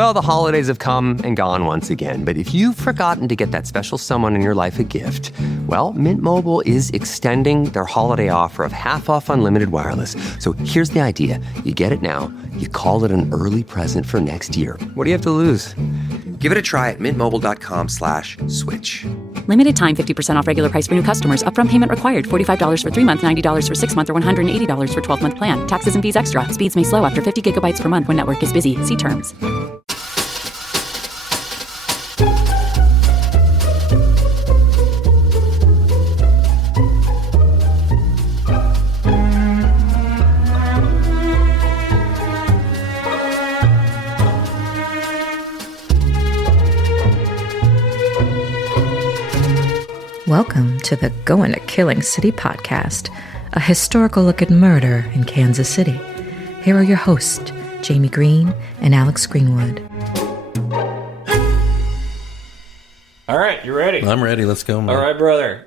Well, the holidays have come and gone once again, but if you've forgotten to get that special someone in your life a gift, well, Mint Mobile is extending their holiday offer of half off unlimited wireless. So here's the idea. You get it now, you call it an early present for next year. What do you have to lose? Give it a try at mintmobile.com/switch. Limited time 50% off regular price for new customers. Upfront payment required. $45 for 3 months, $90 for 6 months, or $180 for 12-month plan. Taxes and fees extra. Speeds may slow after 50 gigabytes per month when network is busy. See terms. Welcome to the Going to Killing City podcast, a historical look at murder in Kansas City. Here are your hosts, Jamie Green and Alex Greenwood. All right, you ready? I'm ready. Let's go, man. All right, brother.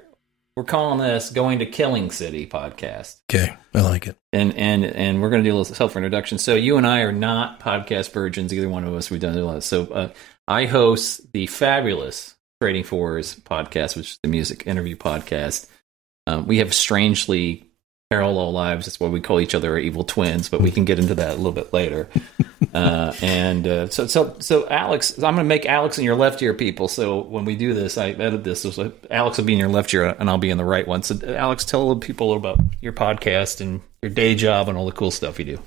We're calling this Going to Killing City podcast. Okay, I like it. And we're going to do a little self-introduction. So you and I are not podcast virgins, either one of us. We've done a lot. So I host the fabulous Trading Fours podcast, which is the music interview podcast. We have strangely parallel lives. That's why we call each other our evil twins, but we can get into that a little bit later. So Alex, I'm going to make Alex in your left ear, people. So when we do this, I edit this. So Alex will be in your left ear, and I'll be in the right one. So Alex, tell people about your podcast and your day job and all the cool stuff you do.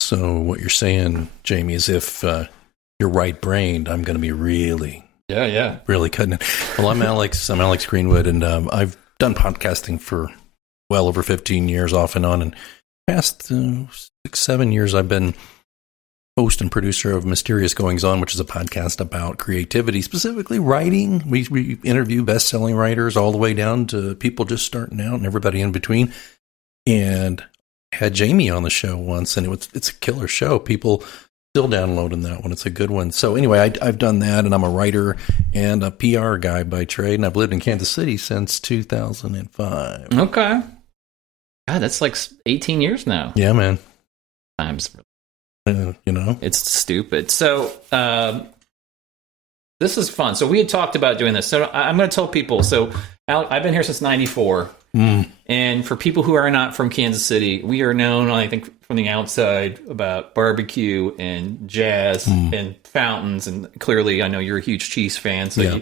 So what you're saying, Jamie, is if you're right-brained, I'm going to be really cutting it. Well, I'm Alex Greenwood, and I've done podcasting for well over 15 years off and on, and past 6-7 years I've been host and producer of Mysterious Goings On, which is a podcast about creativity, specifically writing. We interview best-selling writers all the way down to people just starting out and everybody in between. And had Jamie on the show once, and it's a killer show. People still downloading that one. It's a good one. So anyway, I've done that, and I'm a writer and a PR guy by trade, and I've lived in Kansas City since 2005. Okay. God, that's like 18 years now. Yeah, man. Times. It's stupid. So this is fun. So we had talked about doing this. So I'm going to tell people. So I've been here since 94. And for people who are not from Kansas City, we are known, I think, from the outside about barbecue and jazz and fountains. And clearly, I know you're a huge Chiefs fan, so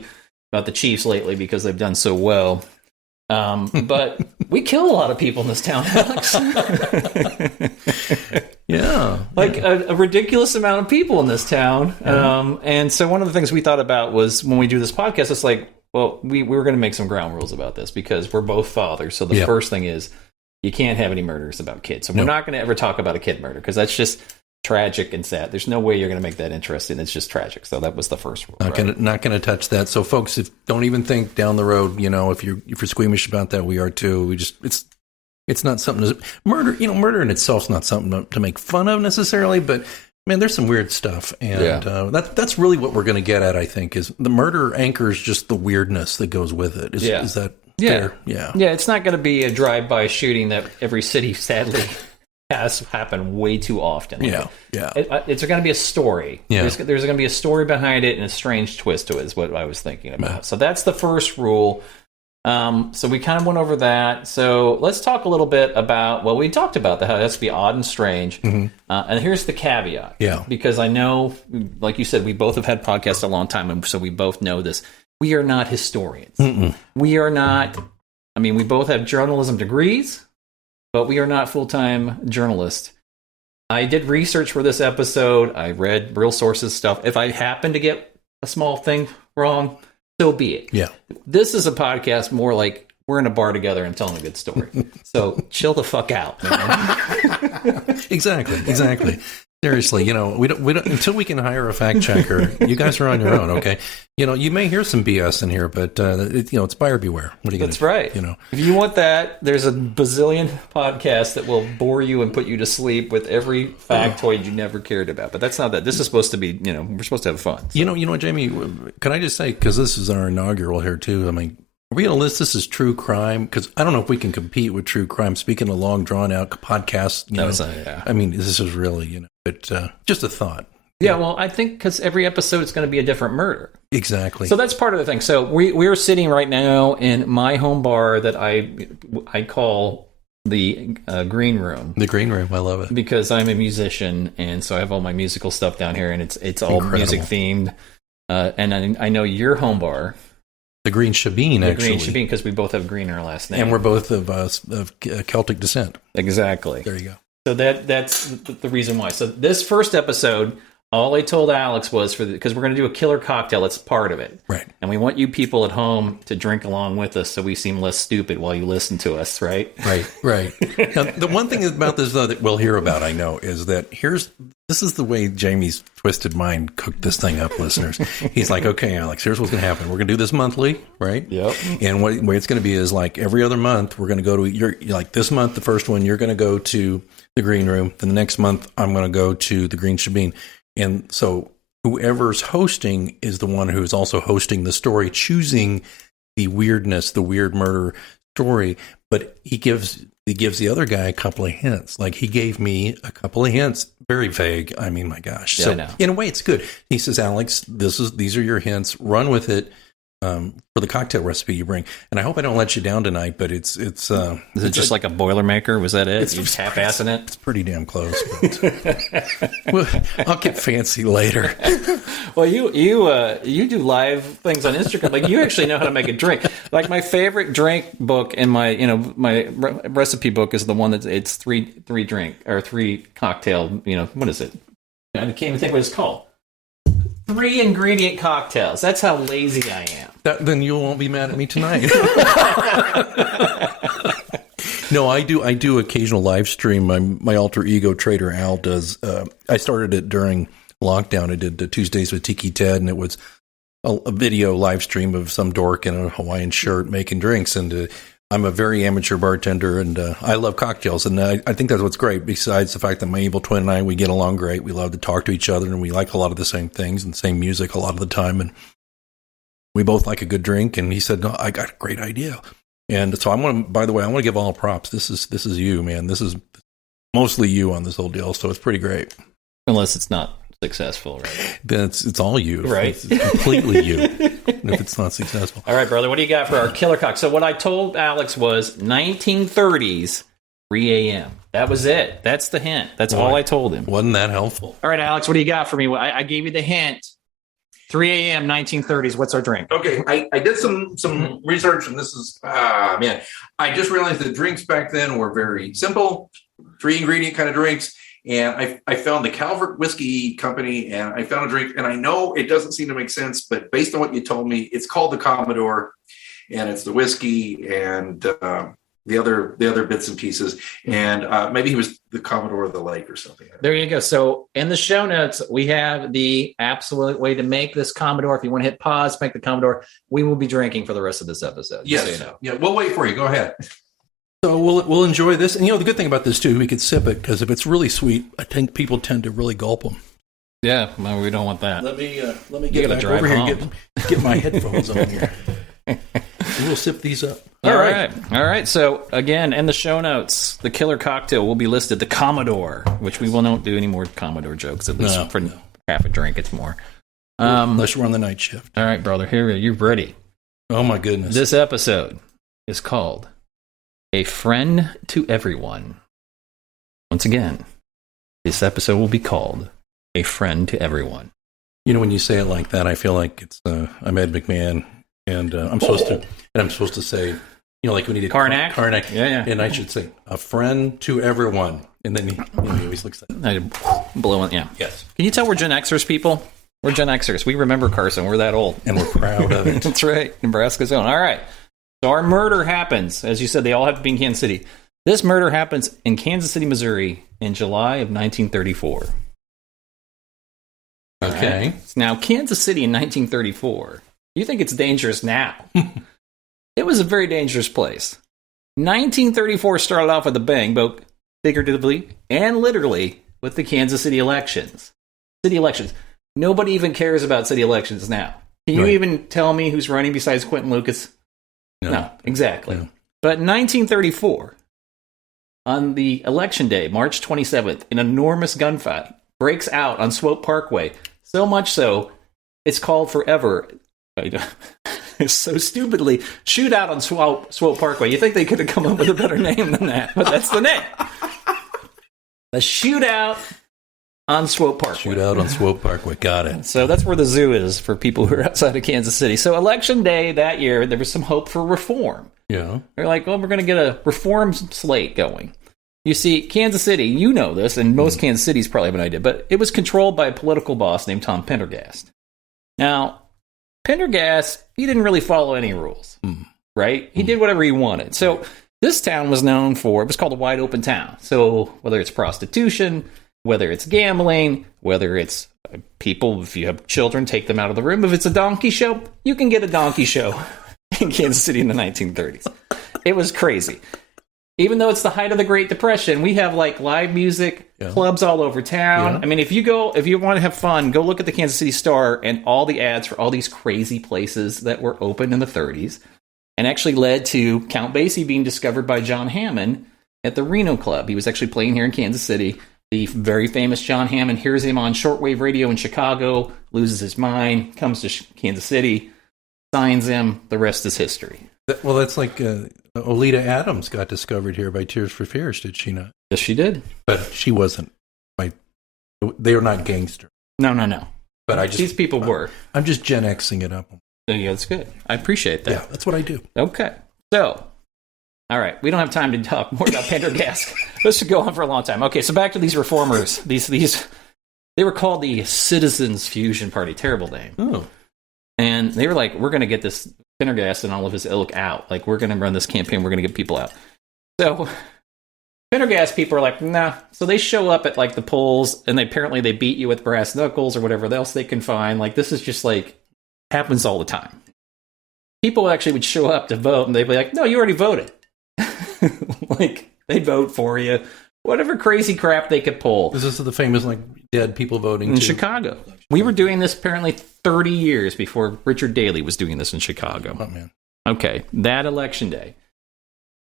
about the Chiefs lately because they've done so well. But we kill a lot of people in this town, Alex. Like a ridiculous amount of people in this town. And so one of the things we thought about was when we do this podcast, it's like, well, we were going to make some ground rules about this because we're both fathers. So the first thing is you can't have any murders about kids. So we're not going to ever talk about a kid murder because that's just tragic and sad. There's no way you're going to make that interesting. It's just tragic. So that was the first rule. Not going to touch that. So folks, don't even think down the road. If you're squeamish about that, we are too. It's not something murder. Murder in itself is not something to make fun of necessarily, but man, there's some weird stuff, and that's really what we're going to get at. I think is the murder anchors just the weirdness that goes with it. Is that fair? Yeah. It's not going to be a drive-by shooting that every city sadly has happened way too often. It's going to be a story. There's going to be a story behind it and a strange twist to it. Is what I was thinking about. Yeah. So that's the first rule. So we kind of went over that. So let's talk a little bit about, we talked about how it has to be odd and strange. And here's the caveat. Yeah. Because I know, like you said, we both have had podcasts a long time, and so we both know this. We are not historians. We are not, we both have journalism degrees, but we are not full-time journalists. I did research for this episode. I read real sources stuff. If I happen to get a small thing wrong, so be it. Yeah. This is a podcast more like we're in a bar together and telling a good story. So chill the fuck out, man. Exactly. Seriously, we don't until we can hire a fact checker. You guys are on your own, okay? You may hear some BS in here, but it's buyer beware. What are you going to do? That's right. If you want that, there's a bazillion podcasts that will bore you and put you to sleep with every factoid you never cared about. But that's not that. This is supposed to be, we're supposed to have fun. So. You know what, Jamie? Can I just say, because this is our inaugural here too. Are we going to list this as true crime? Because I don't know if we can compete with true crime. Speaking of long, drawn-out podcasts, this is really, but just a thought. Yeah, well, I think because every episode is going to be a different murder. Exactly. So that's part of the thing. So we're sitting right now in my home bar that I call the green room. The green room, I love it. Because I'm a musician, and so I have all my musical stuff down here, and it's all music themed. And I know your home bar. The Green Shebeen, actually. The Green Shebeen, because we both have green in our last name. And we're both of Celtic descent. Exactly. There you go. So that's the reason why. So this first episode, all I told Alex was because we're going to do a killer cocktail. It's part of it. Right. And we want you people at home to drink along with us so we seem less stupid while you listen to us, right? Right. Now, the one thing about this, though, that we'll hear about, I know, is that this is the way Jamie's twisted mind cooked this thing up, listeners. He's like, okay, Alex, here's what's going to happen. We're going to do this monthly, right? Yep. And what it's going to be is like every other month, we're going to go to like this month, the first one, you're going to go to the green room. Then the next month, I'm going to go to the Green Shebeen. And so whoever's hosting is the one who's also hosting the story, choosing the weirdness, the weird murder story. But he gives the other guy a couple of hints. Like he gave me a couple of hints, very vague. I mean, my gosh. Yeah, so in a way, it's good. He says, Alex, these are your hints. Run with it. For the cocktail recipe you bring, and I hope I don't let you down tonight. But it's is it just like a Boilermaker? Was that it? It's just half-assing it. It's pretty damn close. But I'll get fancy later. Well, you do live things on Instagram. Like you actually know how to make a drink. Like my favorite drink book in my my recipe book is the one that it's three cocktail. What is it? I can't even think what it's called. 3 ingredient cocktails. That's how lazy I am. Then you won't be mad at me tonight. No, I do occasional live stream. My alter ego Trader Al does. I started it during lockdown. I did the Tuesdays with Tiki Ted, and it was a video live stream of some dork in a Hawaiian shirt making drinks. And I'm a very amateur bartender, and I love cocktails. And I think that's what's great, besides the fact that my evil twin and I, we get along great. We love to talk to each other, and we like a lot of the same things and same music a lot of the time. And we both like a good drink. And he said, no, I got a great idea. And so by the way, I want to give all props. This is you, man. This is mostly you on this whole deal. So it's pretty great. Unless it's not successful, right? Then it's all you. Right. It's completely you. If it's not successful. All right, brother, what do you got for our killer cock? So what I told Alex was 1930s, 3 a.m. That was it. That's the hint. That's all I told him. Wasn't that helpful? All right, Alex, what do you got for me? I gave you the hint. 3 a.m., 1930s. What's our drink? Okay, I did some research, and this is, man, I just realized that drinks back then were very simple, 3-ingredient kind of drinks. And I found the Calvert Whiskey Company, and I found a drink, and I know it doesn't seem to make sense, but based on what you told me, it's called the Commodore, and it's the whiskey and the other bits and pieces, and maybe he was the Commodore of the Lake or something. There you go. So in the show notes, we have the absolute way to make this Commodore. If you want to hit pause, make the Commodore. We will be drinking for the rest of this episode. Yes, so you know. Yeah, we'll wait for you. Go ahead. So we'll enjoy this, and the good thing about this too, we could sip it because if it's really sweet, I think people tend to really gulp them. Yeah, well, we don't want that. Let me get back over here and get my headphones on here. We'll sip these up. All right. So again, in the show notes, the killer cocktail will be listed. The Commodore, which we will not do any more Commodore jokes. At least for half a drink, it's more. Unless we're on the night shift. All right, brother. Here you're ready. Oh my goodness. This episode is called A Friend to Everyone. Once again, this episode will be called A Friend to Everyone. When you say it like that, I feel like it's I'm Ed McMahon, and I'm supposed to say, like when he did Karnak. Yeah. And I should say A Friend to Everyone, and then he always looks at it. Blowing, yeah. Yes. Can you tell we're Gen Xers, people? We're Gen Xers. We remember Carson. We're that old, and we're proud of it. That's right. Nebraska's own. All right. So our murder happens. As you said, they all have to be in Kansas City. This murder happens in Kansas City, Missouri in July of 1934. Okay. Right? Now, Kansas City in 1934, you think it's dangerous now. It was a very dangerous place. 1934 started off with a bang, both figuratively and literally, with the Kansas City elections. City elections. Nobody even cares about city elections now. Can you even tell me who's running besides Quentin Lucas? No, exactly. No. But 1934, on the election day, March 27th, an enormous gunfight breaks out on Swope Parkway. So much so, it's called forever. So stupidly, shootout on Swope Parkway. You think they could have come up with a better name than that, but that's the name. The shootout on Swope Parkway. Shootout on Swope Parkway. Got it. So that's where the zoo is for people who are outside of Kansas City. So election day that year, there was some hope for reform. Yeah. They're like, well, we're going to get a reform slate going. You see, Kansas City, you know this, and most Kansas Cities probably have an idea, but it was controlled by a political boss named Tom Pendergast. Now, Pendergast, he didn't really follow any rules, right? He did whatever he wanted. So this town was known for, it was called a wide open town. So whether it's prostitution, whether it's gambling, whether it's people, if you have children, take them out of the room. If it's a donkey show, you can get a donkey show in Kansas City in the 1930s. It was crazy. Even though it's the height of the Great Depression, we have like live music, clubs all over town. Yeah. I mean, if you want to have fun, go look at the Kansas City Star and all the ads for all these crazy places that were open in the 30s and actually led to Count Basie being discovered by John Hammond at the Reno Club. He was actually playing here in Kansas City. The very famous John Hammond hears him on shortwave radio in Chicago, loses his mind, comes to Kansas City, signs him. The rest is history. Well, that's like Oleta Adams got discovered here by Tears for Fears, did she not? Yes, she did. But she wasn't. They were not gangster. No. But these people were. I'm just Gen Xing it up. Yeah, that's good. I appreciate that. Yeah, that's what I do. Okay. So, all right. We don't have time to talk more about Pendergast. This should go on for a long time. Okay, so back to these reformers. These they were called the Citizens Fusion Party. Terrible name. Oh. And they were like, we're going to get this Pendergast and all of his ilk out. Like, we're going to run this campaign. We're going to get people out. So Pendergast people are like, nah. So they show up at like the polls and apparently they beat you with brass knuckles or whatever else they can find. Like, this is just like, happens all the time. People actually would show up to vote and they'd be like, no, you already voted. Like, they'd vote for you. Whatever crazy crap they could pull. This is the famous, like, dead people voting in Chicago. We were doing this apparently 30 years before Richard Daley was doing this in Chicago. Oh, man. Okay, that election day,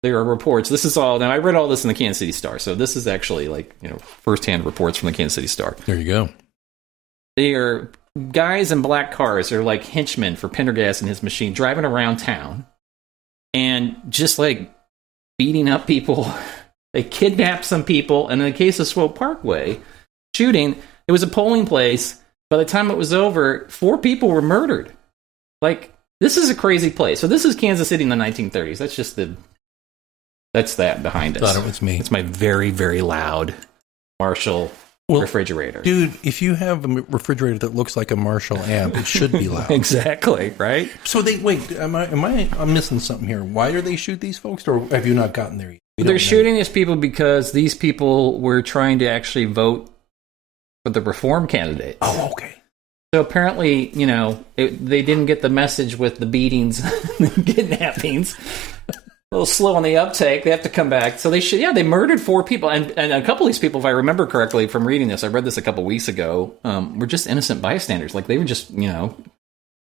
there are reports. This is all, now I read all this in the Kansas City Star, so this is actually like, firsthand reports from the Kansas City Star. There you go. They are guys in black cars. They're like henchmen for Pendergast and his machine, driving around town and just like beating up people. They kidnapped some people, and in the case of Swope Parkway shooting, it was a polling place. By the time it was over, 4 people were murdered. Like, this is a crazy place. So this is Kansas City in the 1930s. That's that behind us. Thought it was me. It's my very, very loud Marshall refrigerator. Dude, if you have a refrigerator that looks like a Marshall amp, it should be loud. Exactly, right? So I'm missing something here. Why do they shoot these folks, or have you not gotten there yet? They're shooting these people because these people were trying to actually vote for the reform candidates. Oh, okay. So apparently, they didn't get the message with the beatings and kidnappings. A little slow on the uptake. They have to come back. So they murdered 4 people. And a couple of these people, if I remember correctly from reading this, I read this a couple weeks ago, were just innocent bystanders. Like, they were just,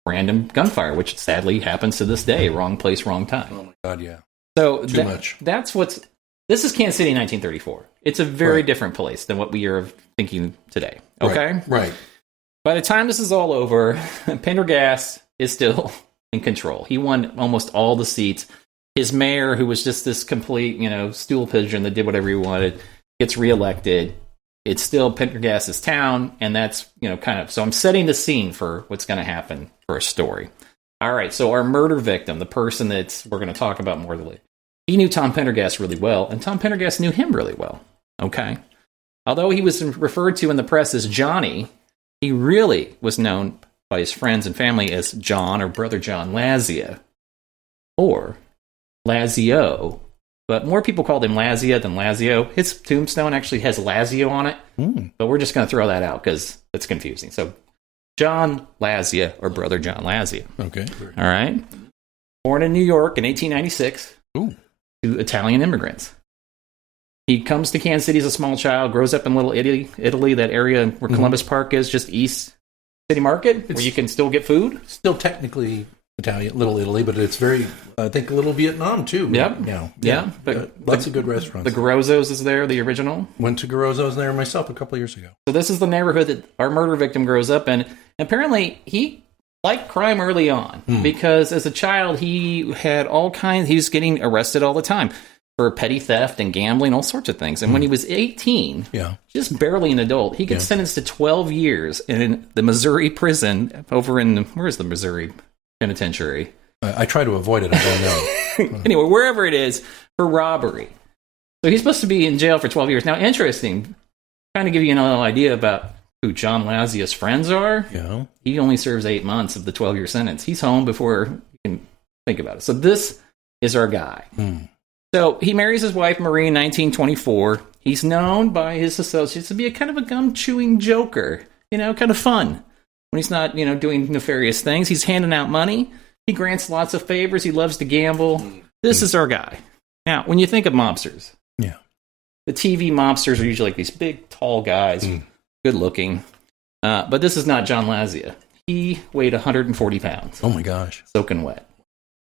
random gunfire, which sadly happens to this day. Wrong place, wrong time. Oh, my God, yeah. So Too much. This is Kansas City, 1934. It's a very different place than what we are thinking today. Okay? Right. By the time this is all over, Pendergast is still in control. He won almost all the seats. His mayor, who was just this complete, stool pigeon that did whatever he wanted, gets reelected. It's still Pendergast's town, and that's, so I'm setting the scene for what's going to happen for a story. All right, so our murder victim, the person we're going to talk about more later, he knew Tom Pendergast really well, and Tom Pendergast knew him really well. Okay? Although he was referred to in the press as Johnny, he really was known by his friends and family as John or Brother John Lazia, or Lazio, but more people called him Lazia than Lazio. His tombstone actually has Lazio on it, but we're just going to throw that out because it's confusing. So John Lazia or Brother John Lazia. Okay. All right. Born in New York in 1896 to Italian immigrants. He comes to Kansas City as a small child, grows up in Little Italy, that area where Columbus Park is, just east City Market, where you can still get food. Still technically Italian, Little Italy, but it's very, I think, Little Vietnam too. Yep. Yeah. But lots of good restaurants. The Garozzo's is there, the original. Went to Garozzo's there myself a couple of years ago. So this is the neighborhood that our murder victim grows up in. Apparently, he liked crime early on because as a child, he had all kinds, he was getting arrested all the time for petty theft and gambling, all sorts of things. And when he was 18, just barely an adult, he gets sentenced to 12 years in the Missouri prison over in, where's the Missouri penitentiary? I try to avoid it. I don't know. Anyway, wherever it is, for robbery. So he's supposed to be in jail for 12 years. Now, interesting, trying to give you an idea about who John Lazia's friends are. Yeah. He only serves 8 months of the 12-year sentence. He's home before you can think about it. So this is our guy. So he marries his wife, Marie, in 1924. He's known by his associates to be a kind of a gum-chewing joker, kind of fun. When he's not, doing nefarious things, he's handing out money. He grants lots of favors. He loves to gamble. This is our guy. Now, when you think of mobsters, the TV mobsters are usually like these big, tall guys, good looking. But this is not John Lazia. He weighed 140 pounds. Oh my gosh. Soaking wet.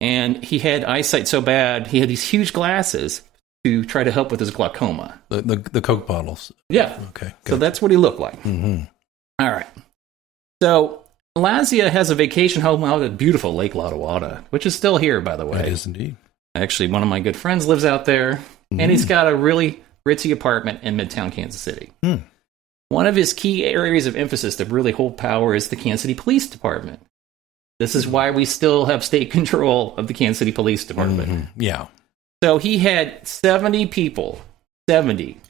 And he had eyesight so bad, he had these huge glasses to try to help with his glaucoma. The Coke bottles. Yeah. Okay. Gotcha. So that's what he looked like. Mm-hmm. All right. So Lazia has a vacation home out at beautiful Lake Lottawada, which is still here, by the way. It is indeed. Actually, one of my good friends lives out there, and he's got a really ritzy apartment in Midtown Kansas City. One of his key areas of emphasis to really hold power is the Kansas City Police Department. This is why we still have state control of the Kansas City Police Department. Yeah. So he had 70 people, 70,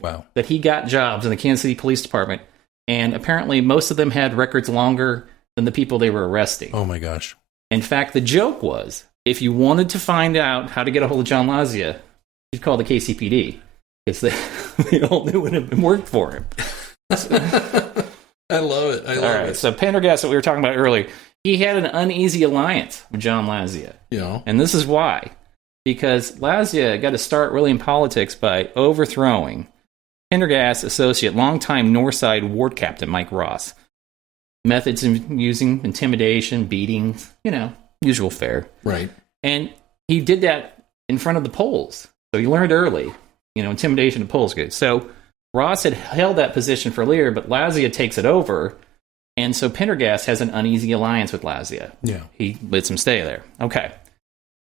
wow, that he got jobs in the Kansas City Police Department. And apparently most of them had records longer than the people they were arresting. Oh my gosh. In fact, the joke was, if you wanted to find out how to get a hold of John Lazia, you'd call the KCPD. Because they all knew it worked for him. I love it. I love it. So Pendergast, that we were talking about earlier, he had an uneasy alliance with John Lazia. Yeah. And this is why. Because Lazia got to start really in politics by overthrowing Pendergast associate, longtime Northside Ward Captain Mike Ross. Methods in using intimidation, beatings, usual fare. Right. And he did that in front of the polls. So he learned early, intimidation of polls good. So Ross had held that position for a year, but Lazia takes it over. And so Pendergast has an uneasy alliance with Lazia. Yeah. He lets him stay there. Okay.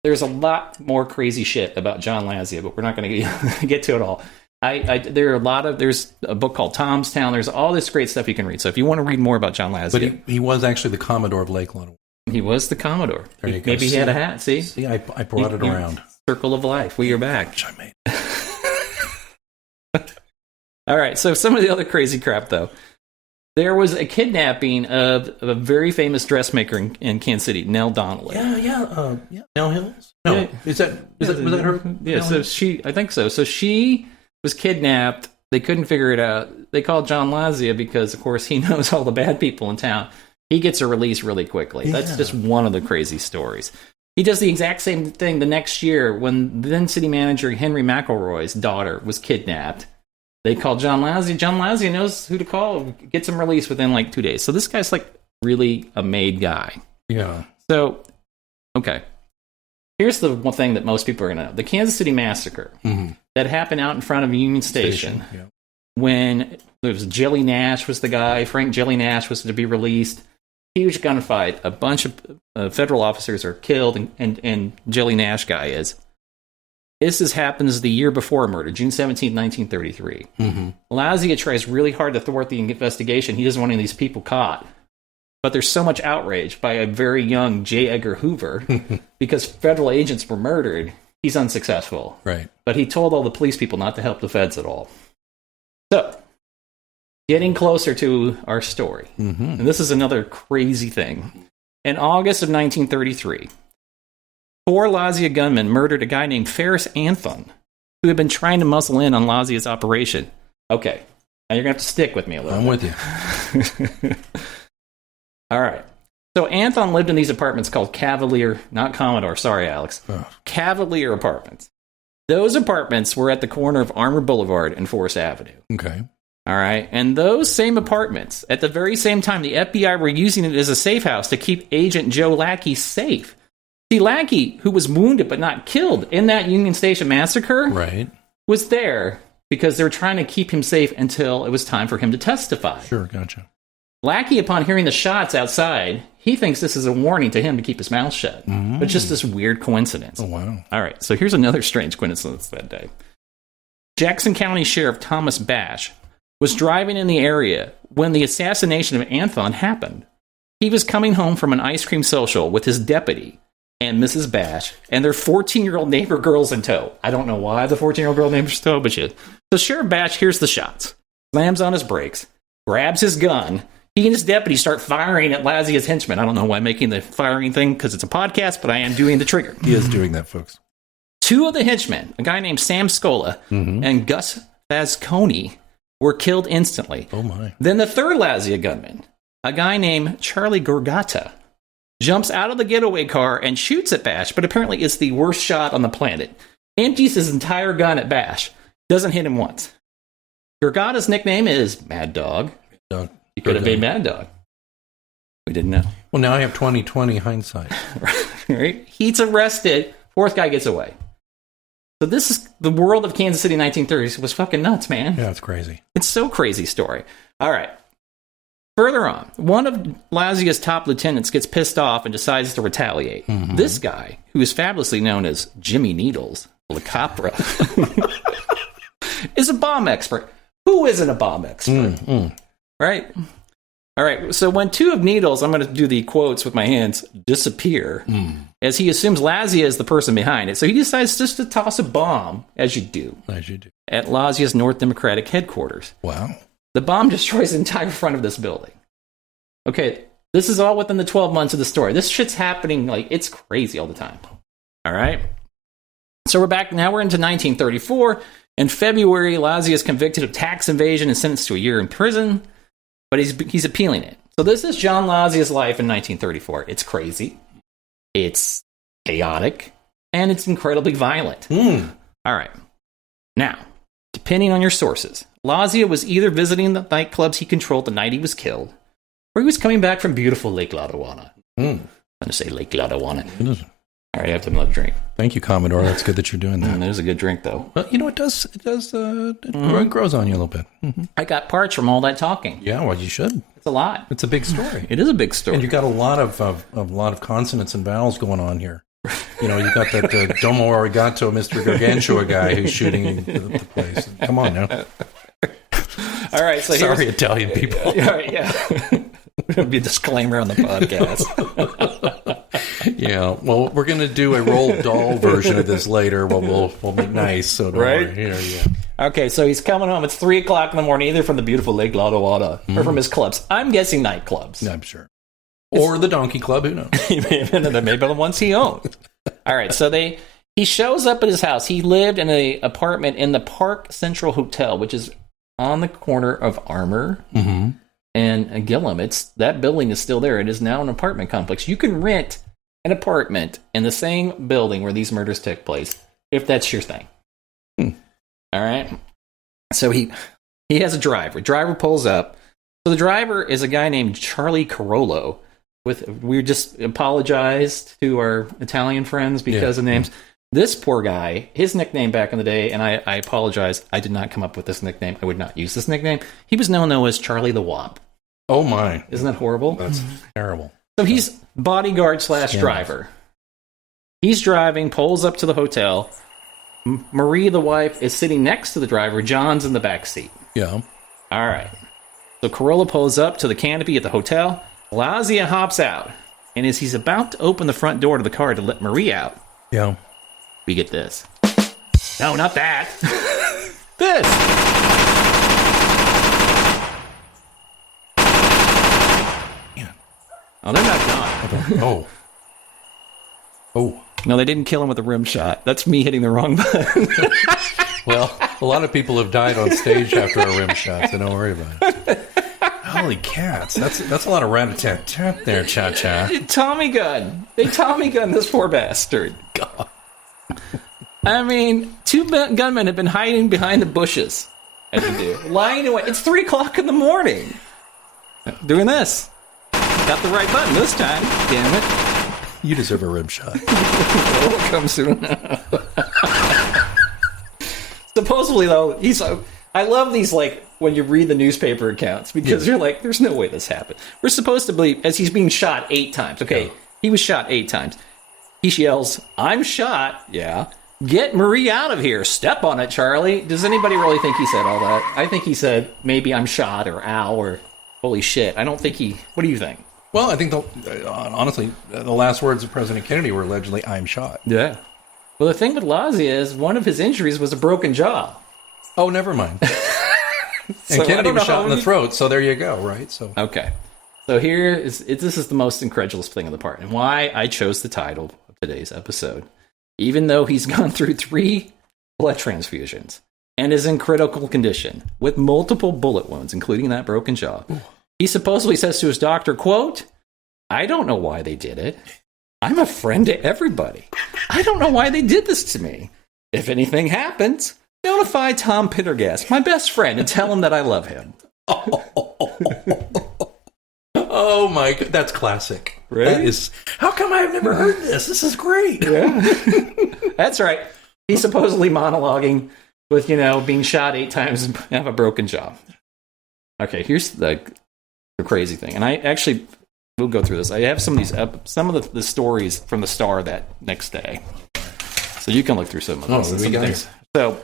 There's a lot more crazy shit about John Lazia, but we're not going to get to it all. There's a book called Tom's Town. There's all this great stuff you can read. So if you want to read more about John Lazia. But he was actually the Commodore of Lake Lottawada. He was the Commodore. There you go. Maybe he had a hat. See, I brought it around. Circle of life. We are back. Which I made. All right. So some of the other crazy crap, though. There was a kidnapping of a very famous dressmaker in Kansas City, Nell Donnelly. Yeah. Nell Hills? No. Yeah. Was that her? Yeah, I think so. So she was kidnapped. They couldn't figure it out. They called John Lazia because, of course, he knows all the bad people in town. He gets a release really quickly. Yeah. That's just one of the crazy stories. He does the exact same thing the next year when then city manager Henry McElroy's daughter was kidnapped. They called John Lazia. John Lazia knows who to call. Gets him released within 2 days. So this guy's really a made guy. Yeah. So, okay. Here's the one thing that most people are going to know. The Kansas City Massacre that happened out in front of Union Station. When there was Jelly Nash was the guy. Frank Jelly Nash was to be released. Huge gunfight. A bunch of federal officers are killed, and Jelly Nash guy is. This happens the year before a murder, June 17, 1933. Lazia tries really hard to thwart the investigation. He doesn't want any of these people caught. But there's so much outrage by a very young J. Edgar Hoover because federal agents were murdered. He's unsuccessful. Right. But he told all the police people not to help the feds at all. So, getting closer to our story. And this is another crazy thing. In August of 1933, 4 Lazia gunmen murdered a guy named Ferris Anthon, who had been trying to muscle in on Lazia's operation. Okay, now you're going to have to stick with me a little bit. I'm with you. All right. So Anthon lived in these apartments called Cavalier, not Commodore, sorry, Alex. Cavalier Apartments. Those apartments were at the corner of Armour Boulevard and Forest Avenue. Okay. All right. And those same apartments, at the very same time, the FBI were using it as a safe house to keep Agent Joe Lackey safe. See, Lackey, who was wounded but not killed in that Union Station massacre, was there because they were trying to keep him safe until it was time for him to testify. Sure, gotcha. Lackey, upon hearing the shots outside, he thinks this is a warning to him to keep his mouth shut. But just this weird coincidence. Oh, wow. All right, so here's another strange coincidence that day. Jackson County Sheriff Thomas Bash was driving in the area when the assassination of Anthon happened. He was coming home from an ice cream social with his deputy and Mrs. Bash and their 14-year-old neighbor girls in tow. I don't know why the 14-year-old girl neighbor's tow, but shit. So Sheriff Bash hears the shots, slams on his brakes, grabs his gun. He and his deputy start firing at Lazia's henchmen. I don't know why I'm making the firing thing because it's a podcast, but I am doing the trigger. He is doing that, folks. Two of the henchmen, a guy named Sam Scola and Gus Vasconi, were killed instantly. Oh, my. Then the third Lazia gunman, a guy named Charlie Gorgata, jumps out of the getaway car and shoots at Bash, but apparently it's the worst shot on the planet. Empties his entire gun at Bash. Doesn't hit him once. Gorgata's nickname is Mad Dog. He could have been Mad Dog. We didn't know. Well, now I have 20/20 hindsight. Right? He's arrested. Fourth guy gets away. So this is the world of Kansas City 1930s. It was fucking nuts, man. Yeah, it's crazy. It's so crazy story. All right. Further on, one of Lazia's top lieutenants gets pissed off and decides to retaliate. This guy, who is fabulously known as Jimmy Needles, Le Capra, is a bomb expert. Who isn't a bomb expert? Right? All right. So when two of Needles, I'm going to do the quotes with my hands, disappear, as he assumes Lazia is the person behind it. So he decides just to toss a bomb, as you do, at Lazia's North Democratic headquarters. Wow. The bomb destroys the entire front of this building. Okay, this is all within the 12 months of the story. This shit's happening, like, it's crazy all the time. All right? So we're back, now we're into 1934. In February, Lazia is convicted of tax evasion and sentenced to a year in prison, but he's appealing it. So this is John Lazia's life in 1934. It's crazy, it's chaotic, and it's incredibly violent. All right. Now, depending on your sources, Lazia was either visiting the nightclubs he controlled the night he was killed, or he was coming back from beautiful Lake Lotawana. I'm going to say Lake Lotawana. All right, I have to have another drink. Thank you, Commodore. That's good that you're doing that. There's a good drink, though. Well, you know, it grows on you a little bit. I got parched from all that talking. Yeah, well, you should. It's a lot. It's a big story. It is a big story. And you got a lot of consonants and vowels going on here. You know, you got that Domo Arigato, Mr. Gargantua guy who's shooting the place. Come on now. All right, so sorry, Italian people. All right, yeah. There'll be a disclaimer on the podcast. Yeah, well, we're going to do a Roald Dahl version of this later. Well, we'll be nice, so don't worry. Yeah. Okay, so he's coming home. It's 3 o'clock in the morning, either from the beautiful Lake Lotawana or from his clubs. I'm guessing nightclubs. I'm sure. Or the Donkey Club, who knows? Maybe the ones he owned. All right, so he shows up at his house. He lived in an apartment in the Park Central Hotel, which is on the corner of Armour and Gillum. That building is still there. It is now an apartment complex. You can rent an apartment in the same building where these murders took place, if that's your thing. All right. So he has a driver. Driver pulls up. So the driver is a guy named Charlie Carollo. We just apologized to our Italian friends because of names. This poor guy, his nickname back in the day, and I apologize, I did not come up with this nickname. I would not use this nickname. He was known, though, as Charlie the Womp. Oh, my. Isn't that horrible? That's terrible. So he's bodyguard / driver. He's driving, pulls up to the hotel. Marie, the wife, is sitting next to the driver. John's in the back seat. Yeah. All right. So Corolla pulls up to the canopy at the hotel. Lazia hops out. And as he's about to open the front door to the car to let Marie out, we get this. No, not that. This. Oh, they're not gone. Oh. No, they didn't kill him with a rim shot. That's me hitting the wrong button. Well, a lot of people have died on stage after a rim shot, so don't worry about it. Holy cats. That's a lot of rat-a-tat-tat there, cha-cha. Tommy gun. They Tommy gun this poor bastard. God. I mean, 2 gunmen have been hiding behind the bushes had to do. Lying away. It's 3 o'clock in the morning. Doing this. Got the right button this time. Damn it. You deserve a rim shot. It'll come soon. Supposedly, though, I love these, like, when you read the newspaper accounts, because you're like, there's no way this happened. We're supposed to believe, as he's being shot 8 times. Okay, he was shot 8 times. He yells, I'm shot. Yeah. Get Marie out of here. Step on it, Charlie. Does anybody really think he said all that? I think he said, maybe I'm shot, or ow, or holy shit. I don't think what do you think? Well, I think, honestly, the last words of President Kennedy were allegedly, I'm shot. Yeah. Well, the thing with Lazia is one of his injuries was a broken jaw. Oh, never mind. So and Kennedy was shot in the throat, so there you go, right? So okay. So this is the most incredulous thing of the part, and why I chose the title of today's episode. Even though he's gone through 3 blood transfusions and is in critical condition with multiple bullet wounds, including that broken jaw, he supposedly says to his doctor, quote, I don't know why they did it. I'm a friend to everybody. I don't know why they did this to me. If anything happens, notify Tom Pendergast, my best friend, and tell him that I love him. Oh my God, that's classic. Right? That is. How come I've never heard this? This is great. Yeah. That's right. He's supposedly monologuing with, being shot 8 times and have a broken jaw. Okay, here's the crazy thing, and we'll go through this. I have some of the stories from the Star that next day, so you can look through some of those. Things. So,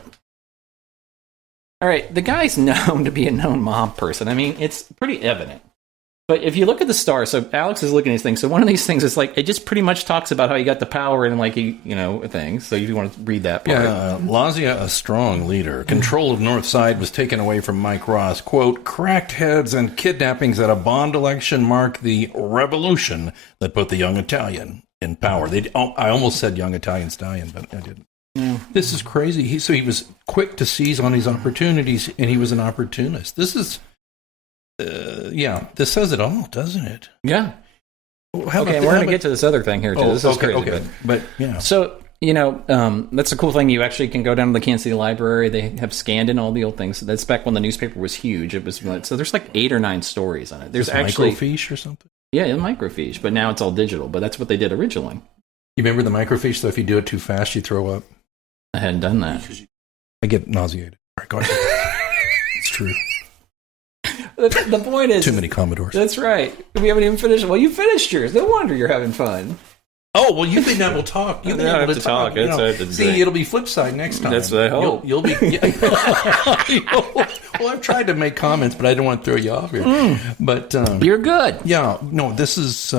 all right, the guy's known to be a known mob person. I mean, it's pretty evident. But if you look at the Star, so Alex is looking at these things. So one of these things is like, it just pretty much talks about how he got the power and like, things. So if you want to read that part. Yeah, Lazia, a strong leader. Control of North Side was taken away from Mike Ross. Quote, cracked heads and kidnappings at a Bond election mark the revolution that put the young Italian in power. I almost said young Italian stallion, but I didn't. Yeah. This is crazy. He was quick to seize on these opportunities, and he was an opportunist. This is... this says it all, doesn't it? Yeah. We're going to get to this other thing here, too. This is crazy. Okay. But, yeah. So, that's a cool thing. You actually can go down to the Kansas City Library. They have scanned in all the old things. That's back when the newspaper was huge. So there's like 8 or 9 stories on it. There's actually... microfiche or something? Yeah, microfiche, but now it's all digital. But that's what they did originally. You remember the microfiche, so if you do it too fast, you throw up? I hadn't done that. I get nauseated. All right, go ahead. It's true. The point is... Too many Commodores. That's right. We haven't even finished. Well, you finished yours. No wonder you're having fun. Oh, well, you've been able to talk. You've been able to talk. See, it'll be flip side next time. That's what I hope. You'll be... Well, I've tried to make comments, but I don't want to throw you off here. But you're good. Yeah. No, this is...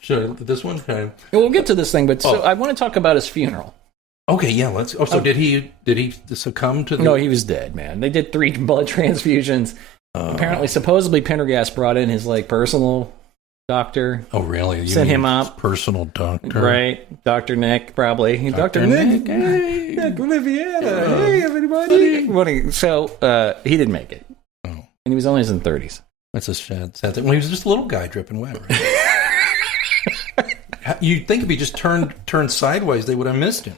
Should I this one? Okay. We'll get to this thing, but so I want to talk about his funeral. Okay, yeah, let's... Oh, so did he succumb to the... No, he was dead, man. They did 3 blood transfusions. Apparently, supposedly, Pendergast brought in his personal doctor. Oh, really? Sent him up. Personal doctor, right? Dr. Nick, probably. Dr. Nick. Hey, Nick Oliviera. Hey, everybody. So he didn't make it, and he was only in his 30s. That's a sad thing. Well, he was just a little guy dripping wet, right? You'd think if he just turned sideways, they would have missed him.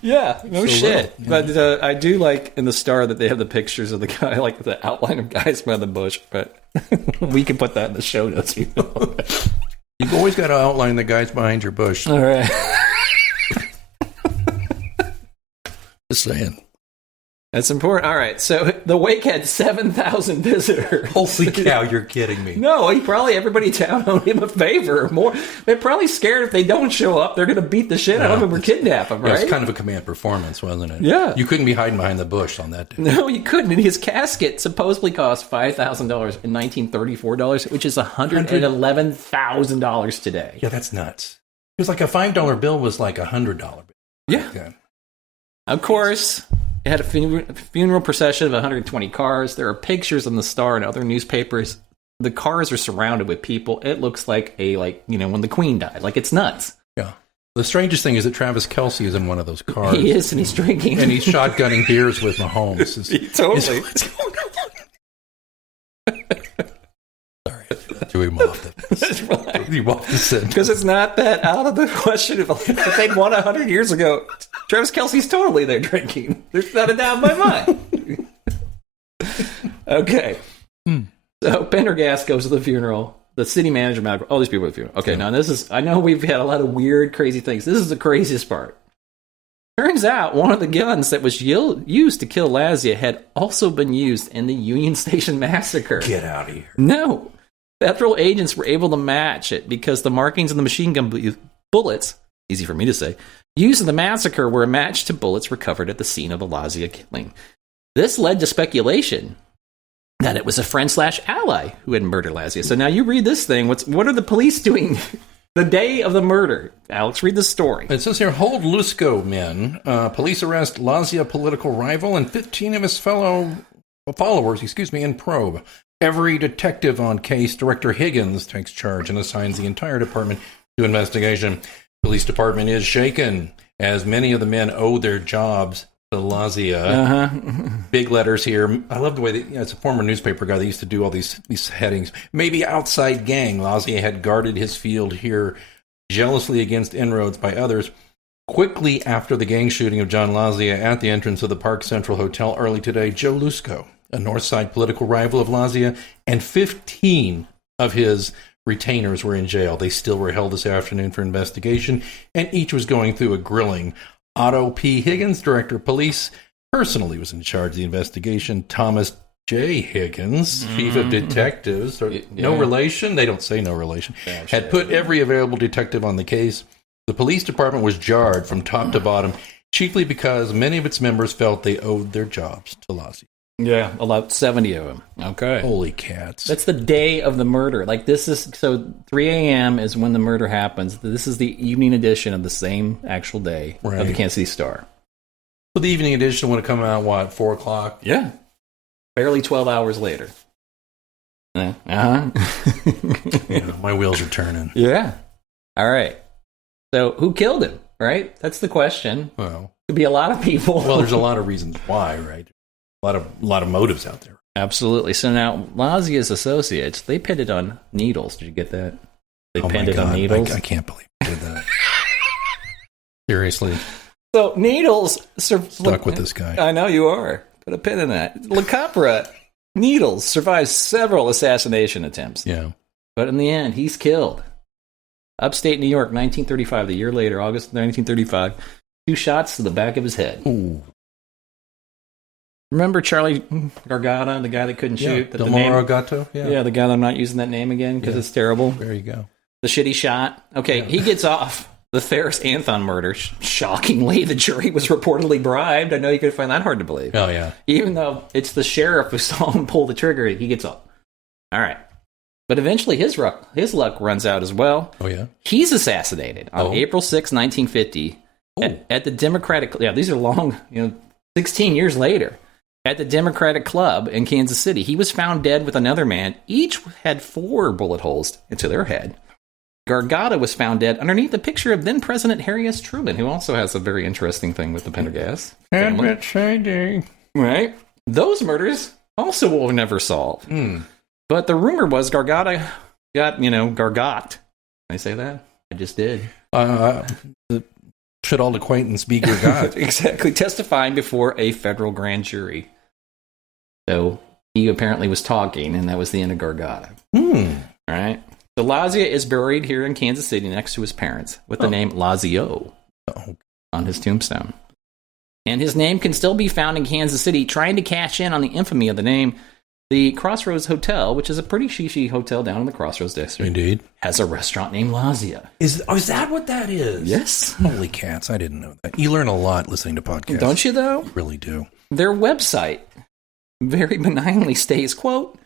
Yeah, no shit. Little, yeah. But I do like in the Star that they have the pictures of the guy, like the outline of guys by the bush. But we can put that in the show notes. You've always got to outline the guys behind your bush. All right. Just saying. That's important. All right. So the wake had 7,000 visitors. Holy cow, you're kidding me. No, everybody in town owed him a favor. They're probably scared if they don't show up, they're going to beat the shit out of him or kidnap him, right? It was kind of a command performance, wasn't it? Yeah. You couldn't be hiding behind the bush on that day. No, you couldn't. And his casket supposedly cost $5,000 in 1934, which is $111,000 today. Yeah, that's nuts. It was like a $5 bill was like a $100 bill. Yeah. Of course... It had a funeral procession of 120 cars. There are pictures in the Star and other newspapers. The cars are surrounded with people. It looks like when the Queen died. Like, it's nuts. Yeah. The strangest thing is that Travis Kelce is in one of those cars. He is, and he's drinking. And he's shotgunning beers with Mahomes. Totally. Sorry. We mopped it. That's right. You mopped the sin. Because it's not that out of the question. If they'd won 100 years ago, Travis Kelce's totally there drinking. There's not a doubt in my mind. Okay. So Pendergast goes to the funeral. The city manager, all these people at the funeral. Okay, now this is, I know we've had a lot of weird, crazy things. This is the craziest part. Turns out one of the guns that was used to kill Lazia had also been used in the Union Station massacre. Get out of here. No. Federal agents were able to match it because the markings on the machine gun bullets, easy for me to say, used in the massacre were matched to bullets recovered at the scene of the Lazia killing. This led to speculation that it was a friend/ally who had murdered Lazia. So now you read this thing. What are the police doing the day of the murder? Alex, read the story. It says here, hold Lusco men. Police arrest Lazia political rival and 15 of his followers, in probe. Every detective on case, Director Higgins takes charge and assigns the entire department to investigation. Police department is shaken, as many of the men owe their jobs to Lazia. Big letters here. I love the way that, it's a former newspaper guy that used to do all these headings. Maybe outside gang. Lazia had guarded his field here jealously against inroads by others. Quickly after the gang shooting of John Lazia at the entrance of the Park Central Hotel early today, Joe Lusco, a Northside political rival of Lazia, and 15 of his retainers were in jail. They still were held this afternoon for investigation, and each was going through a grilling. Otto P. Higgins, Director of Police, personally was in charge of the investigation. Thomas J. Higgins, Chief of Detectives, no relation, they don't say no relation, had put every available detective on the case. The police department was jarred from top to bottom, chiefly because many of its members felt they owed their jobs to Lazia. Yeah, about 70 of them. Okay. Holy cats. That's the day of the murder. Like, this is, so 3 a.m. is when the murder happens. This is the evening edition of the same actual day of the Kansas City Star. So the evening edition would have come out, 4 o'clock? Yeah. Barely 12 hours later. Yeah, my wheels are turning. Yeah. All right. So who killed him, right? That's the question. Well, could be a lot of people. Well, there's a lot of reasons why, right? A lot of motives out there. Absolutely. So now Lazia's associates, they pinned it on needles. Did you get that? They pinned it on needles. I can't believe they did that. Seriously. So needles stuck with this guy. I know you are. Put a pin in that. Le Capra Needles survives several assassination attempts. Yeah. But in the end, he's killed. Upstate New York, 1935, the year later, August 1935, 2 shots to the back of his head. Ooh. Remember Charlie Gargata, the guy that couldn't shoot? Delmoro Gatto? Yeah, the guy that I'm not using that name again because it's terrible. There you go. The shitty shot. Okay, he gets off the Ferris Anthon murder. Shockingly, the jury was reportedly bribed. I know you could find that hard to believe. Oh, yeah. Even though it's the sheriff who saw him pull the trigger, he gets off. All right. But eventually his luck runs out as well. Oh, yeah? He's assassinated on April 6, 1950 at the Democratic... Yeah, these are long, 16 years later. At the Democratic Club in Kansas City. He was found dead with another man. Each had 4 bullet holes into their head. Gargata was found dead underneath the picture of then President Harry S. Truman, who also has a very interesting thing with the Pendergast family. Right? Those murders also were never solved. But the rumor was Gargata got, Gargot. Can I say that? I just did. Should all acquaintance be Gargot? Exactly. Testifying before a federal grand jury. So he apparently was talking, and that was the end of Gargata. All right. So Lazia is buried here in Kansas City next to his parents with the name Lazio on his tombstone. And his name can still be found in Kansas City, trying to cash in on the infamy of the name. The Crossroads Hotel, which is a pretty shishy hotel down in the Crossroads district, indeed, has a restaurant named Lazia. Is that what that is? Yes. Holy cats, I didn't know that. You learn a lot listening to podcasts. Don't you, though? You really do. Their website very benignly states, quote,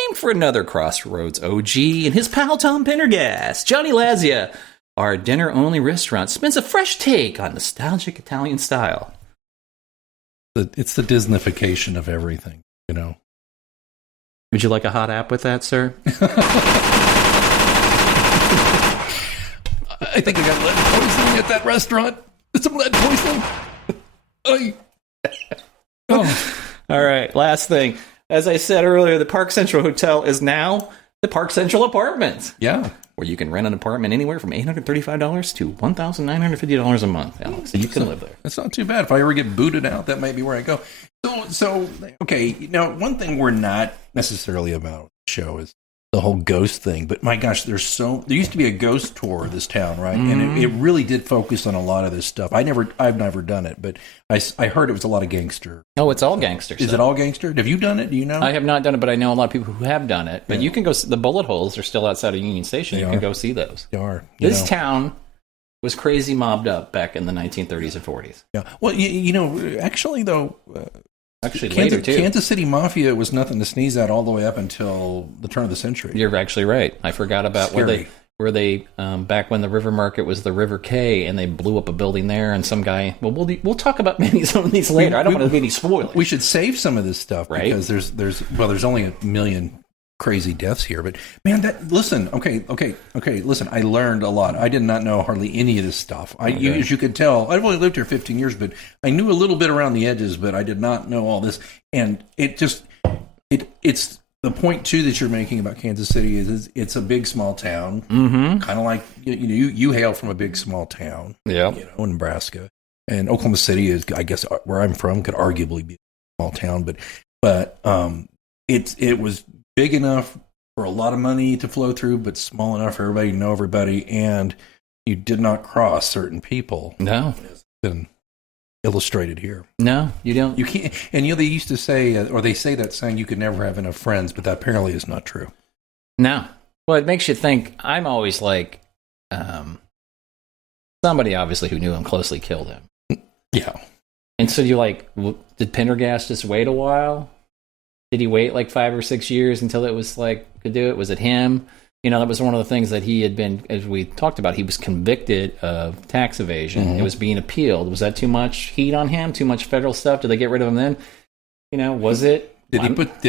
named for another Crossroads OG and his pal Tom Pendergast, Johnny Lazia, our dinner-only restaurant spins a fresh take on nostalgic Italian style. It's the Disneyfication of everything, Would you like a hot app with that, sir? I think I got lead poisoning at that restaurant. Some lead poisoning. All right, last thing. As I said earlier, the Park Central Hotel is now the Park Central Apartments. Yeah. Where you can rent an apartment anywhere from $835 to $1,950 a month, Alex. So you can live there. That's not too bad. If I ever get booted out, that might be where I go. So okay. Now, one thing we're not necessarily about the show is the whole ghost thing. But my gosh, there used to be a ghost tour of this town, right? Mm-hmm. And it really did focus on a lot of this stuff. I've never done it, but I heard it was a lot of gangster. Oh, it's all gangster. Is it all gangster? Have you done it? Do you know? I have not done it, but I know a lot of people who have done it. But you can go. The bullet holes are still outside of Union Station. You can go see those. They are. This town was crazy mobbed up back in the 1930s and 40s. Yeah. Well, actually, though. Later too. Kansas City Mafia was nothing to sneeze at all the way up until the turn of the century. You're actually right. I forgot about where they back when the River Market was the River K, and they blew up a building there, and some guy. Well, we'll talk about maybe some of these later. I don't want to be any spoilers. We should save some of this stuff, right? Because there's only a million crazy deaths here, but man, listen, listen, I learned a lot. I did not know hardly any of this stuff. As you could tell, I've only lived here 15 years, but I knew a little bit around the edges, but I did not know all this. And it's the point too that you're making about Kansas City is it's a big small town, kind of like you hail from a big small town, in Nebraska, and Oklahoma City is, I guess, where I'm from, could arguably be a small town, but it was big enough for a lot of money to flow through, but small enough for everybody to know everybody, and you did not cross certain people. No. It's been illustrated here. No, you don't. You can't. And they used to say, or they say that saying, you could never have enough friends, but that apparently is not true. No. Well, it makes you think. I'm always like, somebody obviously who knew him closely killed him. Yeah. And so you're like, did Pendergast just wait a while? Did he wait like 5 or 6 years until it was like, could do it? Was it him? That was one of the things that he had been, as we talked about, he was convicted of tax evasion. Mm-hmm. It was being appealed. Was that too much heat on him? Too much federal stuff? Did they get rid of him then? Was it? Did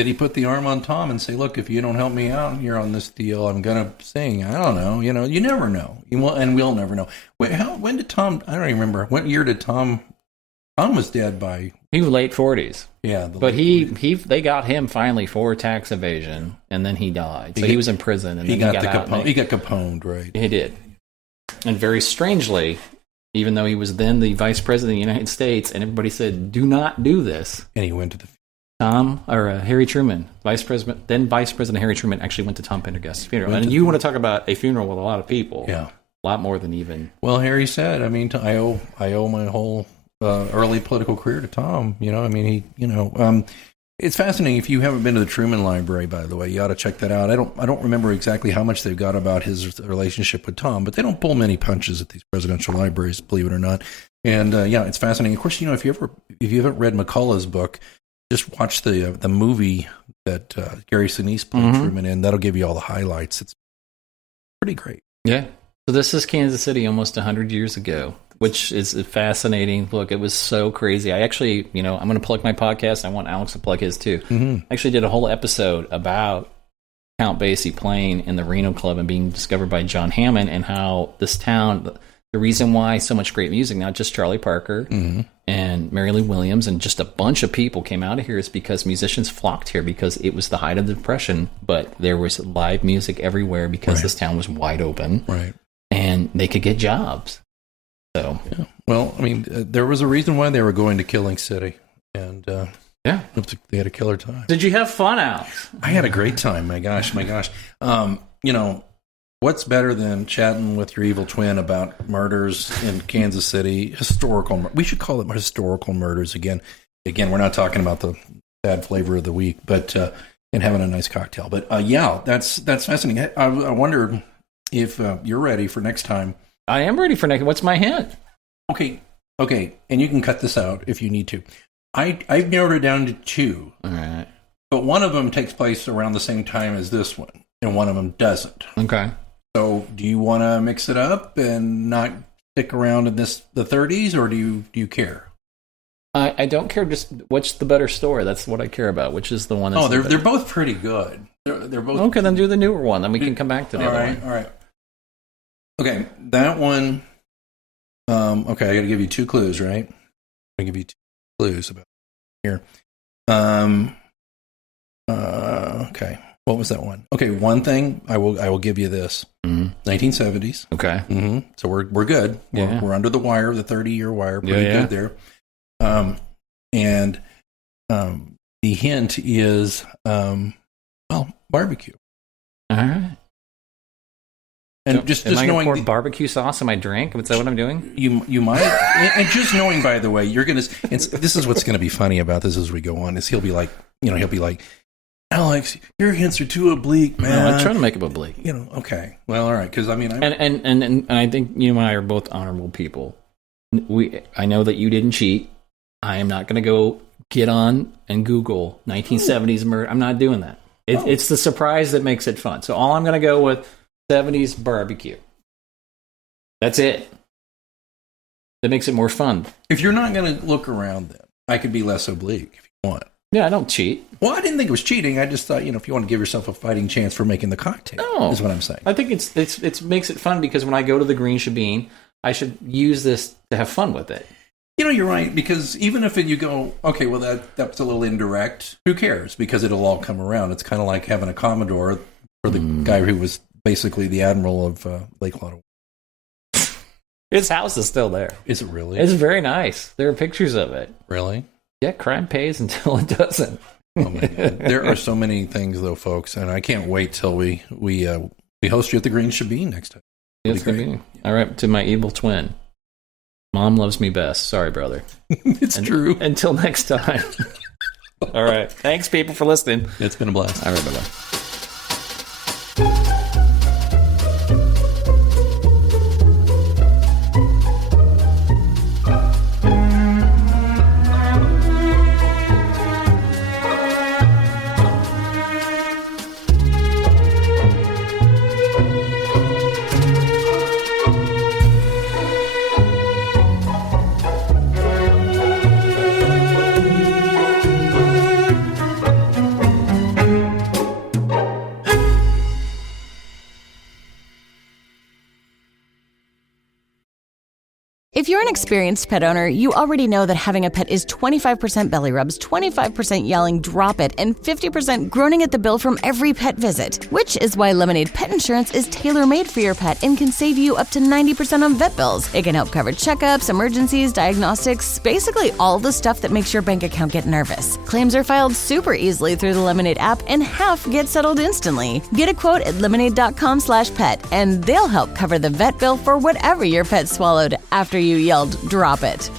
he put the arm on Tom and say, look, if you don't help me out here on this deal, I'm going to sing? I don't know. You never know. And we'll never know. When did Tom, I don't even remember. What year did Tom was dead by? He was late 40s. Yeah. But they got him finally for tax evasion, and then he died. So he was in prison, and then he got out. He got caponed, right? He did. And very strangely, even though he was then the vice president of the United States, and everybody said, do not do this. And he went to the... Harry Truman, Vice President Harry Truman actually went to Tom Pendergast's funeral. And you want to talk about a funeral with a lot of people. Yeah. A lot more than even... Well, Harry said, I owe my whole... early political career to Tom, it's fascinating. If you haven't been to the Truman Library, by the way, you ought to check that out. I don't remember exactly how much they've got about his relationship with Tom, but they don't pull many punches at these presidential libraries, believe it or not. And it's fascinating. Of course, if you haven't read McCullough's book, just watch the movie that Gary Sinise played Truman in. That'll give you all the highlights. It's pretty great. Yeah. So this is Kansas City almost 100 years ago, which is fascinating. Look, it was so crazy. I actually, I'm going to plug my podcast. I want Alex to plug his too. Mm-hmm. I actually did a whole episode about Count Basie playing in the Reno Club and being discovered by John Hammond, and how this town, the reason why so much great music, not just Charlie Parker and Mary Lou Williams and just a bunch of people came out of here, is because musicians flocked here because it was the height of the Depression, but there was live music everywhere because this town was wide open. Right. And they could get jobs. So, yeah. Well, there was a reason why they were going to Killing City, and they had a killer time. Did you have fun, Alex? I had a great time. My gosh. What's better than chatting with your evil twin about murders in Kansas City? We should call them historical murders again. Again, we're not talking about the bad flavor of the week, but and having a nice cocktail. But that's fascinating. I wonder if you're ready for next time. I am ready for next. What's my hint? Okay, and you can cut this out if you need to. I've narrowed it down to 2. All right. But one of them takes place around the same time as this one, and one of them doesn't. Okay. So, do you want to mix it up and not stick around in the 30s, or do you care? I don't care. Just what's the better story? That's what I care about. Which is the one? That's they're both pretty good. They're both okay. Then do the newer one. Then we can come back to the other one. All right. Okay, that one. Okay, I got to give you 2 clues, right? I give you 2 clues about here. Okay. What was that one? Okay, one thing I will give you this. 1970s. Okay. So we're good. We're under the wire, the 30-year wire. Pretty good there. And the hint is, barbecue. All right. And so, just am I knowing pour barbecue sauce in my drink? Is that what I'm doing? You might. And just knowing, by the way, you're gonna. And this is what's gonna be funny about this as we go on. Is he'll be like, Alex, your hints are too oblique, man. No, I'm trying to make them oblique. Okay. Well, all right. Because I mean, and I think you and I are both honorable people. I know that you didn't cheat. I am not going to go get on and Google 1970s murder. I'm not doing that. It's the surprise that makes it fun. So all I'm going to go with 70s barbecue. That's it. That makes it more fun. If you're not going to look around, then I could be less oblique if you want. Yeah, I don't cheat. Well, I didn't think it was cheating. I just thought, if you want to give yourself a fighting chance for making the cocktail, is what I'm saying. I think it makes it fun because when I go to the Green Shebeen, I should use this to have fun with it. You're right, because even if you go, okay, well, that's a little indirect, who cares? Because it'll all come around. It's kind of like having a Commodore for the guy who was basically the admiral of Lake Lotte. His house is still there. Is it really? It's very nice. There are pictures of it. Really? Yeah, crime pays until it doesn't. Oh my God. There are so many things, though, folks, and I can't wait till we host you at the Green Shebeen next time. It's going to be. All right, to my evil twin. Mom loves me best. Sorry, brother. It's true. Until next time. All right. Thanks, people, for listening. It's been a blast. All right, bye-bye. If you're an experienced pet owner, you already know that having a pet is 25% belly rubs, 25% yelling, drop it, and 50% groaning at the bill from every pet visit. Which is why Lemonade Pet Insurance is tailor-made for your pet and can save you up to 90% on vet bills. It can help cover checkups, emergencies, diagnostics, basically all the stuff that makes your bank account get nervous. Claims are filed super easily through the Lemonade app and half get settled instantly. Get a quote at lemonade.com/pet and they'll help cover the vet bill for whatever your pet swallowed after you yelled, drop it.